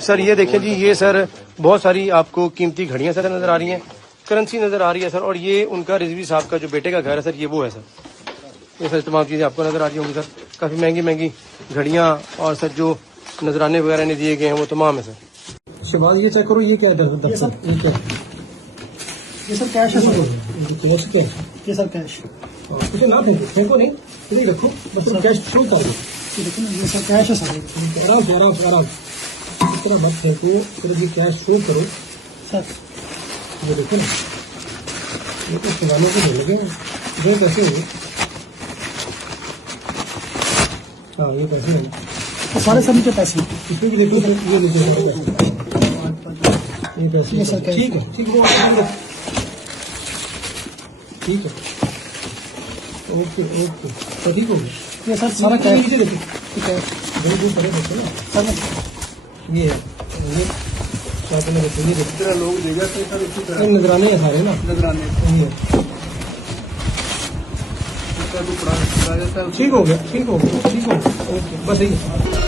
Sir ये देखें जी, ये सर बहुत सारी आपको कीमती घड़ियां सर नजर आ रही हैं, करेंसी नजर आ रही है सर। और ये उनका रिजवी साहब का जो बेटे का घर है सर, ये वो है सर। ये सर तमाम चीजें आपको नजर आ रही होंगी सर, काफी महंगी महंगी घड़ियां और सर जो नजराने वगैरह ने दिए गए हैं वो तमाम है सर। शहबाज ये चेक करो, ये क्या है ये सर? ये सर कैश है सर। ये सर कैश मुझे ना फेंको नहीं, इधर रखो, बस कैश शो कर दो। देखो ना, ये सर कैश है सर। आराम से आराम से आराम से इस तरह मत फेंको, ये कैश शो करो सर। ये देखो ना, ये तो खिलाने को मिल गए, ये पैसे हुए। हाँ ये पैसे हैं तो सारे सभी के पैसे इसमें भी देखो, ये लीजिए ये पैसे। ये सर ठीक है, ठीक है, ठीक है, ओके ओके, तो ठीक हो गया। ये सर सारा कैश देखिए, ठीक है, बिल्कुल पड़े देखो ना सर। ये है, ये आपने देखो, ये देखो लोग देगा तो सर इसी तरह नजराने हैं सारे ना, नजराने। ठीक हो गया, ठीक हो गया, ठीक हो गया, ओके, बस यही।